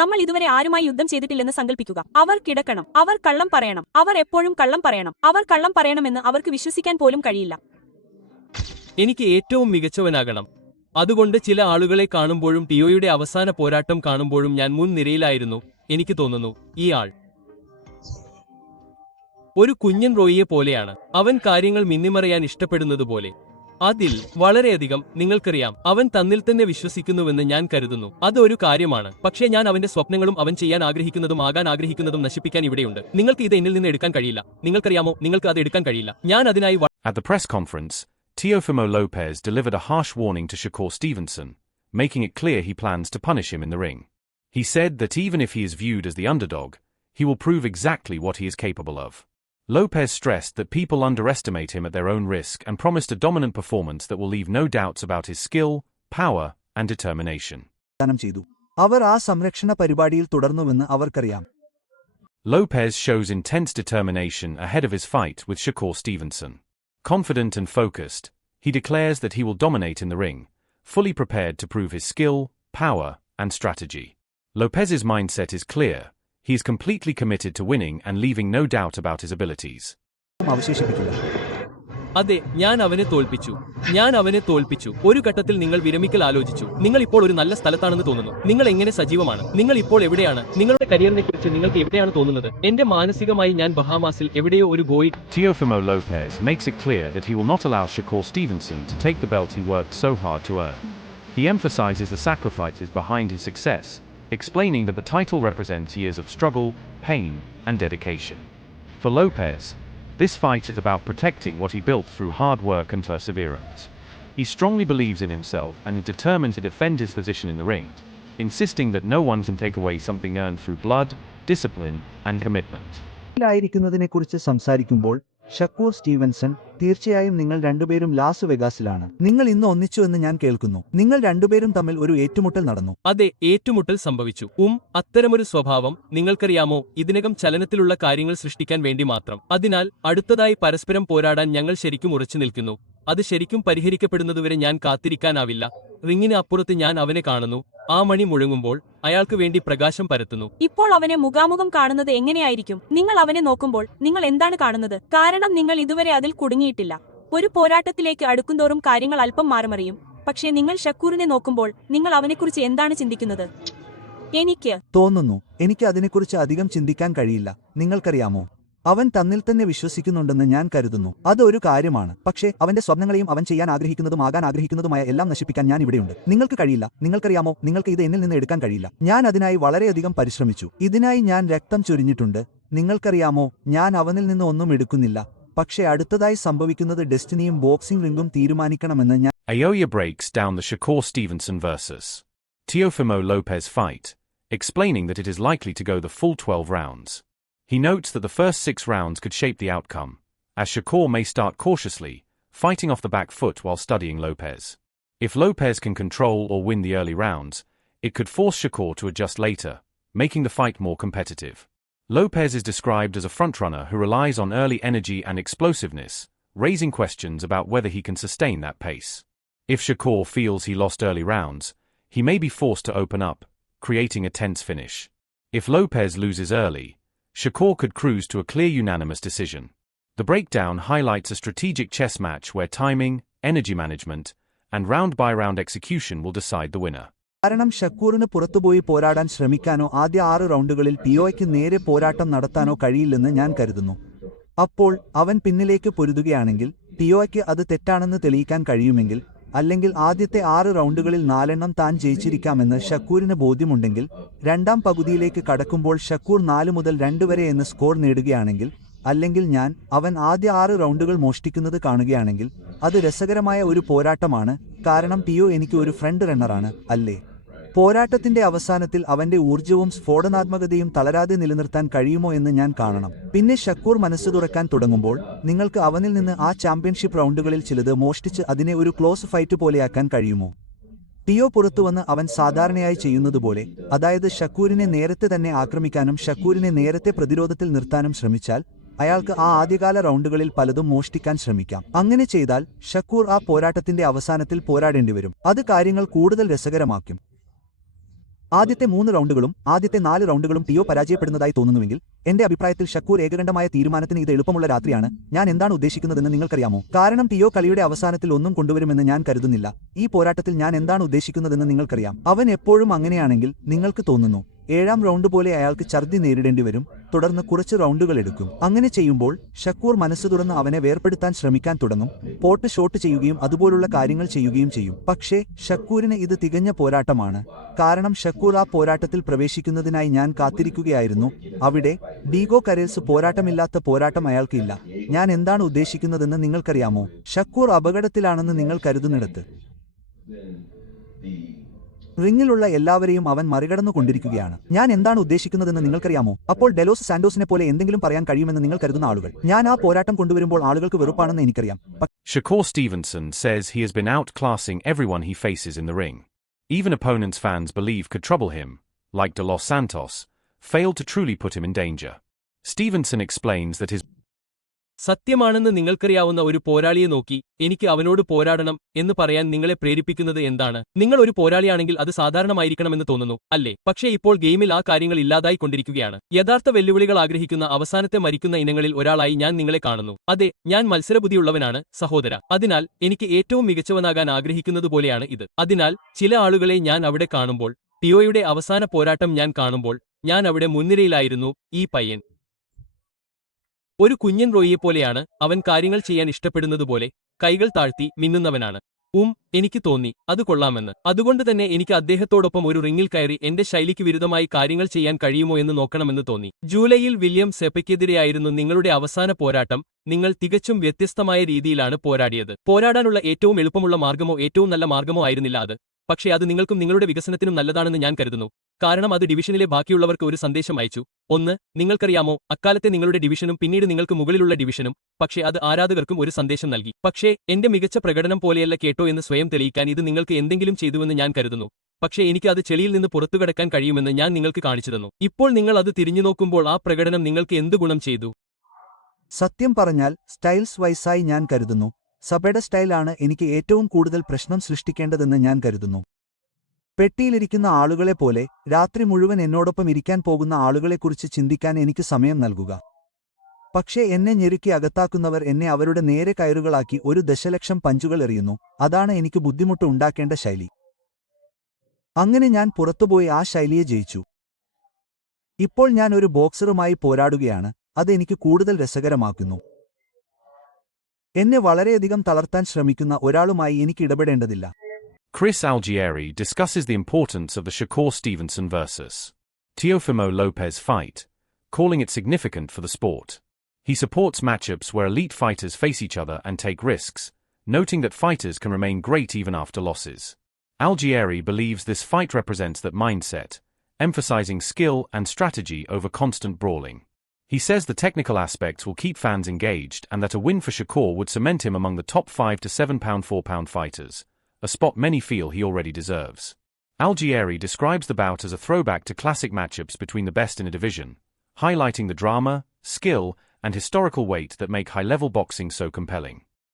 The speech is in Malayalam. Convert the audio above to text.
നമ്മൾ ഇതുവരെ ആരുമായി യുദ്ധം ചെയ്തിട്ടില്ലെന്ന് സങ്കല്പിക്കുക. അവർ കിടക്കണം, അവർ കള്ളം പറയണം, അവർ എപ്പോഴും കള്ളം പറയണം, അവർ കള്ളം പറയണമെന്ന് അവർക്ക് വിശ്വസിക്കാൻ പോലും കഴിയില്ല. എനിക്ക് ഏറ്റവും മികച്ചവനാകണം. അതുകൊണ്ട് ചില ആളുകളെ കാണുമ്പോഴും ടിയോയുടെ അവസാന പോരാട്ടം കാണുമ്പോഴും ഞാൻ മുൻ നിരയിലായിരുന്നു. എനിക്ക് തോന്നുന്നു ഈ ആൾ ഒരു കുഞ്ഞൻ റോയിയെ പോലെയാണ്. അവൻ കാര്യങ്ങൾ മിന്നിമറയാൻ ഇഷ്ടപ്പെടുന്നതുപോലെ. അതിൽ വളരെയധികം നിങ്ങൾക്കറിയാം, അവൻ തന്നിൽ തന്നെ വിശ്വസിക്കുന്നുവെന്ന് ഞാൻ കരുതുന്നു. അത് ഒരു കാര്യമാണ്. പക്ഷേ ഞാൻ അവന്റെ സ്വപ്നങ്ങളും അവൻ ചെയ്യാൻ ആഗ്രഹിക്കുന്നതും ആകാൻ ആഗ്രഹിക്കുന്നതും നശിപ്പിക്കാൻ ഇവിടെയുണ്ട്. നിങ്ങൾക്ക് ഇത് എന്നിൽ നിന്ന് എടുക്കാൻ കഴിയില്ല. നിങ്ങൾക്കറിയാമോ, നിങ്ങൾക്ക് അത് എടുക്കാൻ കഴിയില്ല. ഞാൻ അതിനായി At the press conference, Teofimo Lopez delivered a harsh warning to Shakur Stevenson, making it clear he plans to punish him in the ring. He said that even if he is viewed as the underdog, he will prove exactly what he is capable of. Lopez stressed that people underestimate him at their own risk and promised a dominant performance that will leave no doubts about his skill, power, and determination. അവർ ആ സംരക്ഷണ പരിപാടിയിൽ തുടർന്നുവെന്ന് അവർക്കറിയാം. Lopez shows intense determination ahead of his fight with Shakur Stevenson. Confident and focused, he declares that he will dominate in the ring, fully prepared to prove his skill, power, and strategy. Lopez's mindset is clear. He is completely committed to winning and leaving no doubt about his abilities. അതെ, ഞാൻ അവനെ തോൽപ്പിച്ചു. ഒരു ഘട്ടത്തിൽ നിങ്ങൾ വിരമിക്കൽ ആലോചിച്ചു. നിങ്ങൾ ഇപ്പോൾ ഒരു നല്ല സ്ഥലത്താണെന്ന് തോന്നുന്നു. നിങ്ങൾ എങ്ങനെ സജീവമാണ്? നിങ്ങൾ ഇപ്പോൾ എവിടെയാണ്? നിങ്ങളുടെ കരിയറിനെ കുറിച്ച് നിങ്ങൾക്ക് എവിടെയാണ് തോന്നുന്നത്? എന്റെ മാനസികമായി ഞാൻ ബഹാമാസിൽ എവിടെയോ ഒരു ഗോയി. Teofimo Lopez makes it clear that he will not allow Shakur Stevenson to take the belt he worked so hard to earn. He emphasizes the sacrifices behind his success, explaining that the title represents years of struggle, pain, and dedication. For Lopez, this fight is about protecting what he built through hard work and perseverance. He strongly believes in himself and is determined to defend his position in the ring, insisting that no one can take away something earned through blood, discipline, and commitment. ായിരിക്കുന്നതിനെക്കുറിച്ച് സംസാരിക്കുമ്പോൾ ഷക്കൂർ സ്റ്റീവൻസൺ, തീർച്ചയായും നിങ്ങൾ രണ്ടുപേരും ലാസ് വെഗാസിലാണ്. നിങ്ങൾ ഇന്ന് ഒന്നിച്ചു എന്ന് ഞാൻ കേൾക്കുന്നു. നിങ്ങൾ രണ്ടുപേരും തമ്മിൽ ഒരു ഏറ്റുമുട്ടൽ നടന്നു. അതെ, ഏറ്റുമുട്ടൽ സംഭവിച്ചു. അത്തരമൊരു സ്വഭാവം നിങ്ങൾക്കറിയാമോ, ഇതിനകം ചലനത്തിലുള്ള കാര്യങ്ങൾ സൃഷ്ടിക്കാൻ വേണ്ടി മാത്രം. അതിനാൽ അടുത്തതായി പരസ്പരം പോരാടാൻ ഞങ്ങൾ ശരിക്കും ഉറച്ചു നിൽക്കുന്നു. അത് ശരിക്കും പരിഹരിക്കപ്പെടുന്നതുവരെ ഞാൻ കാത്തിരിക്കാനാവില്ല. റിങ്ങിന് അപ്പുറത്ത് ഞാൻ അവനെ കാണുന്നു. ആ മണി മുഴങ്ങുമ്പോൾ അയാൾക്ക് വേണ്ടി പ്രകാശം പരത്തുന്നു. ഇപ്പോൾ അവനെ മുഖാമുഖം കാണുന്നത് എങ്ങനെയായിരിക്കും? നിങ്ങൾ അവനെ നോക്കുമ്പോൾ നിങ്ങൾ എന്താണ് കാണുന്നത്? കാരണം നിങ്ങൾ ഇതുവരെ അതിൽ കുടുങ്ങിയിട്ടില്ല. ഒരു പോരാട്ടത്തിലേക്ക് അടുക്കുന്തോറും കാര്യങ്ങൾ അല്പം മാറിമറിയും. പക്ഷേ നിങ്ങൾ ഷക്കൂറിനെ നോക്കുമ്പോൾ നിങ്ങൾ അവനെക്കുറിച്ച് എന്താണ് ചിന്തിക്കുന്നത്? എനിക്ക് തോന്നുന്നു എനിക്ക് അതിനെക്കുറിച്ച് അധികം ചിന്തിക്കാൻ കഴിയില്ല. നിങ്ങൾക്കറിയാമോ, അവൻ തന്നിൽ തന്നെ വിശ്വസിക്കുന്നുണ്ടെന്ന് ഞാൻ കരുതുന്നു. അത് ഒരു കാര്യമാണ്. പക്ഷേ അവന്റെ സ്വപ്നങ്ങളെയും അവൻ ചെയ്യാൻ ആഗ്രഹിക്കുന്നതും ആകാൻ ആഗ്രഹിക്കുന്നതുമായ എല്ലാം നശിപ്പിക്കാൻ ഞാൻ ഇവിടെയുണ്ട്. നിങ്ങൾക്ക് കഴിയില്ല. നിങ്ങൾക്കറിയാമോ, നിങ്ങൾക്ക് ഇത് എന്നിൽ നിന്ന് എടുക്കാൻ കഴിയില്ല. ഞാൻ അതിനായി വളരെയധികം പരിശ്രമിച്ചു. ഇതിനായി ഞാൻ രക്തം ചൊരിഞ്ഞിട്ടുണ്ട്. നിങ്ങൾക്കറിയാമോ, ഞാൻ അവനിൽ നിന്ന് ഒന്നും എടുക്കുന്നില്ല. പക്ഷേ അടുത്തതായി സംഭവിക്കുന്നത് ഡെസ്റ്റിനിയും ബോക്സിംഗ് റിംഗും തീരുമാനിക്കണമെന്ന് ഞാൻ. Ayoya breaks down the Shakur Stevenson versus Teofimo Lopez fight, explaining that it is likely to go the full 12 rounds. He notes that the first 6 rounds could shape the outcome, as Shakur may start cautiously, fighting off the back foot while studying Lopez. If Lopez can control or win the early rounds, it could force Shakur to adjust later, making the fight more competitive. Lopez is described as a frontrunner who relies on early energy and explosiveness, raising questions about whether he can sustain that pace. If Shakur feels he lost early rounds, he may be forced to open up, creating a tense finish. If Lopez loses early, Shakur could cruise to a clear unanimous decision. The breakdown highlights a strategic chess match where timing, energy management, and round-by-round execution will decide the winner. കാരണം ഷക്കൂറിന് പുറത്തുപോയി പോരാടാൻ ശ്രമിക്കാനോ ആദ്യ 6 റൗണ്ടുകളിൽ ടിയോയ്ക്ക് നേരെ പോരാട്ടം നടത്താനോ കഴിയില്ലെന്ന് ഞാൻ കരുതുന്നു. അപ്പോൾ അവൻ പിന്നിലേക്ക് പൊരുതുകയാണെങ്കിൽ, ടിയോയ്ക്ക് അത് തെറ്റാണെന്ന് തെളിയിക്കാൻ കഴിയുമെങ്കിൽ, അല്ലെങ്കിൽ ആദ്യത്തെ 6 റൗണ്ടുകളിൽ 4 താൻ ജയിച്ചിരിക്കാമെന്ന് ഷക്കൂറിന് ബോധ്യമുണ്ടെങ്കിൽ, രണ്ടാം പകുതിയിലേക്ക് കടക്കുമ്പോൾ ഷക്കൂർ 4 മുതൽ 2 വരെ എന്ന് സ്കോർ നേടുകയാണെങ്കിൽ, അല്ലെങ്കിൽ അവൻ ആദ്യ 6 റൗണ്ടുകൾ മോഷ്ടിക്കുന്നത് കാണുകയാണെങ്കിൽ, അത് രസകരമായ ഒരു പോരാട്ടമാണ്. കാരണം ടിയോ എനിക്ക് ഒരു ഫ്രണ്ട് റണ്ണറാണ്, അല്ലേ? പോരാട്ടത്തിന്റെ അവസാനത്തിൽ അവന്റെ ഊർജ്ജവും സ്ഫോടനാത്മകതയും തളരാതെ നിലനിർത്താൻ കഴിയുമോ എന്ന് ഞാൻ കാണണം. പിന്നെ ഷക്കൂർ മനസ്സ് തുറക്കാൻ തുടങ്ങുമ്പോൾ നിങ്ങൾക്ക് അവനിൽ നിന്ന് ആ ചാമ്പ്യൻഷിപ്പ് റൗണ്ടുകളിൽ ചിലത് മോഷ്ടിച്ച് അതിനെ ഒരു ക്ലോസ് ഫൈറ്റ് പോലെയാക്കാൻ കഴിയുമോ? ടിയോ പുറത്തുവന്ന് അവൻ സാധാരണയായി ചെയ്യുന്നതുപോലെ, അതായത് ഷക്കൂറിനെ നേരത്തെ തന്നെ ആക്രമിക്കാനും ഷക്കൂറിനെ നേരത്തെ പ്രതിരോധത്തിൽ നിർത്താനും ശ്രമിച്ചാൽ, അയാൾക്ക് ആ ആദ്യകാല റൗണ്ടുകളിൽ പലതും മോഷ്ടിക്കാൻ ശ്രമിക്കാം. അങ്ങനെ ചെയ്താൽ ഷക്കൂർ ആ പോരാട്ടത്തിന്റെ അവസാനത്തിൽ പോരാടേണ്ടിവരും. അത് കാര്യങ്ങൾ കൂടുതൽ രസകരമാക്കും. ആദ്യത്തെ 3 റൗണ്ടുകളും ആദ്യത്തെ 4 റൗണ്ടുകളും ടിയോ പരാജയപ്പെടുന്നതായി തോന്നുന്നുവെങ്കിൽ എന്റെ അഭിപ്രായത്തിൽ ഷക്കൂർ ഏകകണ്ഠമായ തീരുമാനത്തിന് ഇത് എളുപ്പമുള്ള രാത്രിയാണ്. ഞാൻ എന്താണ് ഉദ്ദേശിക്കുന്നതെന്ന് നിങ്ങൾക്കറിയാമോ? കാരണം ടിയോ കളിയുടെ അവസാനത്തിൽ ഒന്നും കൊണ്ടുവരുമെന്ന് ഞാൻ കരുതുന്നില്ല. ഈ പോരാട്ടത്തിൽ ഞാൻ എന്താണ് ഉദ്ദേശിക്കുന്നതെന്ന് നിങ്ങൾക്കറിയാം. അവൻ എപ്പോഴും അങ്ങനെയാണെങ്കിൽ നിങ്ങൾക്ക് തോന്നുന്നു 7ാം റൗണ്ട് പോലെ അയാൾക്ക് ഛർദി നേരിടേണ്ടി വരും, തുടർന്ന് കുറച്ച് റൗണ്ടുകൾ എടുക്കും. അങ്ങനെ ചെയ്യുമ്പോൾ ഷക്കൂർ മനസ്സ് തുറന്ന് അവനെ വേർപെടുത്താൻ ശ്രമിക്കാൻ തുടങ്ങും, പോട്ട് ഷോട്ട് ചെയ്യുകയും അതുപോലുള്ള കാര്യങ്ങൾ ചെയ്യുകയും ചെയ്യും. പക്ഷേ ഷക്കൂറിന് ഇത് തികഞ്ഞ പോരാട്ടമാണ്. കാരണം ഷക്കൂർ ആ പോരാട്ടത്തിൽ പ്രവേശിക്കുന്നതിനായി ഞാൻ കാത്തിരിക്കുകയായിരുന്നു. അവിടെ ഡീഗോ കരേൽസ് പോരാട്ടമില്ലാത്ത പോരാട്ടം അയാൾക്കില്ല. ഞാൻ എന്താണ് ഉദ്ദേശിക്കുന്നതെന്ന് നിങ്ങൾക്കറിയാമോ? ഷക്കൂർ അപകടത്തിലാണെന്ന് നിങ്ങൾ കരുതുന്നിടത്ത് റിങ്ങിലുള്ള എല്ലാവരെയും അവൻ മറികടന്നുകൊണ്ടിരിക്കുകയാണ്. ഞാൻ എന്താണ് ഉദ്ദേശിക്കുന്നതെന്ന് നിങ്ങൾക്കറിയാമോ? അപ്പോൾ ഡെലോസ് സാന്റോസിനെ പോലെ എന്തെങ്കിലും പറയാൻ കഴിയുമെന്ന് നിങ്ങൾ കരുതുന്ന ആളുകൾ, ഞാൻ ആ പോരാട്ടം കൊണ്ടുവരുമ്പോൾ ആളുകൾക്ക് വെറുപ്പാണെന്ന് എനിക്കറിയാം. Shakur Stevenson says he has been outclassing everyone he faces in the ring. Even opponents fans believe could trouble him, like De Los Santos, failed to truly put him in danger. Stevenson explains that his സത്യമാണെന്ന് നിങ്ങൾക്കറിയാവുന്ന ഒരു പോരാളിയെ നോക്കി എനിക്ക് അവനോട് പോരാടണം എന്ന് പറയാൻ നിങ്ങളെ പ്രേരിപ്പിക്കുന്നത് എന്താണ്? നിങ്ങൾ ഒരു പോരാളിയാണെങ്കിൽ അത് സാധാരണമായിരിക്കണമെന്ന് തോന്നുന്നു, അല്ലേ? പക്ഷേ ഇപ്പോൾ ഗെയിമിൽ ആ കാര്യങ്ങൾ ഇല്ലാതായിക്കൊണ്ടിരിക്കുകയാണ്. യഥാർത്ഥ വെല്ലുവിളികൾ ആഗ്രഹിക്കുന്ന അവസാനത്തെ മരിക്കുന്ന ഇനങ്ങളിൽ ഒരാളായി ഞാൻ നിങ്ങളെ കാണുന്നു. അതെ, ഞാൻ മത്സരബുദ്ധിയുള്ളവനാണ് സഹോദര. അതിനാൽ എനിക്ക് ഏറ്റവും മികച്ചവനാകാൻ ആഗ്രഹിക്കുന്നതുപോലെയാണ് ഇത്. അതിനാൽ ചില ആളുകളെ ഞാൻ അവിടെ കാണുമ്പോൾ, ടിയോയുടെ അവസാന പോരാട്ടം ഞാൻ കാണുമ്പോൾ, ഞാൻ അവിടെ മുൻനിരയിലായിരുന്നു. ഈ പയ്യൻ ഒരു കുഞ്ഞൻ റോയിയെപ്പോലെയാണ്. അവൻ കാര്യങ്ങൾ ചെയ്യാൻ ഇഷ്ടപ്പെടുന്നതുപോലെ കൈകൾ താഴ്ത്തി മിന്നുന്നവനാണ്. എനിക്ക് തോന്നി അത് കൊള്ളാമെന്ന്. അതുകൊണ്ട് തന്നെ എനിക്ക് അദ്ദേഹത്തോടൊപ്പം ഒരു റിങ്ങിൽ കയറി എന്റെ ശൈലിക്ക് വിരുദ്ധമായി കാര്യങ്ങൾ ചെയ്യാൻ കഴിയുമോ എന്ന് നോക്കണമെന്ന് തോന്നി. ജൂലൈയിൽ വില്യം സെപ്പയ്ക്കെതിരെയായിരുന്നു നിങ്ങളുടെ അവസാന പോരാട്ടം. നിങ്ങൾ തികച്ചും വ്യത്യസ്തമായ രീതിയിലാണ് പോരാടിയത്. പോരാടാനുള്ള ഏറ്റവും എളുപ്പമുള്ള മാർഗമോ ഏറ്റവും നല്ല മാർഗമോ ആയിരുന്നില്ല അത്. പക്ഷേ അത് നിങ്ങൾക്കും നിങ്ങളുടെ വികസനത്തിനും നല്ലതാണെന്ന് ഞാൻ കരുതുന്നു. കാരണം അത് ഡിവിഷനിലെ ബാക്കിയുള്ളവർക്ക് ഒരു സന്ദേശം അയച്ചു. നിങ്ങൾക്കറിയാമോ, അക്കാലത്തെ നിങ്ങളുടെ ഡിവിഷനും പിന്നീട് നിങ്ങൾക്ക് മുകളിലുള്ള ഡിവിഷനും, പക്ഷേ അത് ആരാധകർക്കും ഒരു സന്ദേശം നൽകി. പക്ഷേ എന്റെ മികച്ച പ്രകടനം പോലെയല്ല കേട്ടോ എന്ന് സ്വയം തെളിയിക്കാൻ ഇത് നിങ്ങൾക്ക് എന്തെങ്കിലും ചെയ്തുവെന്ന് ഞാൻ കരുതുന്നു. പക്ഷേ എനിക്ക് അത് ചെളിയിൽ നിന്ന് പുറത്തുകടക്കാൻ കഴിയുമെന്ന് ഞാൻ നിങ്ങൾക്ക് കാണിച്ചു തന്നു. ഇപ്പോൾ നിങ്ങൾ അത് തിരിഞ്ഞുനോക്കുമ്പോൾ ആ പ്രകടനം നിങ്ങൾക്ക് എന്ത് ഗുണം ചെയ്തു? സത്യം പറഞ്ഞാൽ സ്റ്റൈൽസ് വൈസായി ഞാൻ കരുതുന്നു സബയുടെ സ്റ്റൈലാണ് എനിക്ക് ഏറ്റവും കൂടുതൽ പ്രശ്നം സൃഷ്ടിക്കേണ്ടതെന്ന് ഞാൻ കരുതുന്നു. പെട്ടിയിലിരിക്കുന്ന ആളുകളെ പോലെ രാത്രി മുഴുവൻ എന്നോടൊപ്പം ഇരിക്കാൻ പോകുന്ന ആളുകളെക്കുറിച്ച് ചിന്തിക്കാൻ എനിക്ക് സമയം നൽകുക. പക്ഷേ എന്നെ ഞെരുക്കി അകത്താക്കുന്നവർ എന്നെ അവരുടെ നേരെ കയറുകളാക്കി 1,00,000 പഞ്ചുകൾ എറിയുന്നു. അതാണ് എനിക്ക് ബുദ്ധിമുട്ട് ഉണ്ടാക്കേണ്ട ശൈലി. അങ്ങനെ ഞാൻ പുറത്തുപോയി ആ ശൈലിയെ ജയിച്ചു. ഇപ്പോൾ ഞാൻ ഒരു ബോക്സറുമായി പോരാടുകയാണ്. അത് എനിക്ക് കൂടുതൽ രസകരമാക്കുന്നു. എന്നെ വളരെയധികം തളർത്താൻ ശ്രമിക്കുന്ന ഒരാളുമായി എനിക്ക് ഇടപെടേണ്ടതില്ല. Chris Algieri discusses the importance of the Shakur Stevenson vs. Teofimo Lopez fight, calling it significant for the sport. He supports matchups where elite fighters face each other and take risks, noting that fighters can remain great even after losses. Algieri believes this fight represents that mindset, emphasizing skill and strategy over constant brawling. He says the technical aspects will keep fans engaged and that a win for Shakur would cement him among the top 5 to 7 pound 4 pound fighters, a spot many feel he already deserves. Algieri describes the bout as a throwback to classic matchups between the best in a division, highlighting the drama, skill, and historical weight that make high-level boxing so compelling.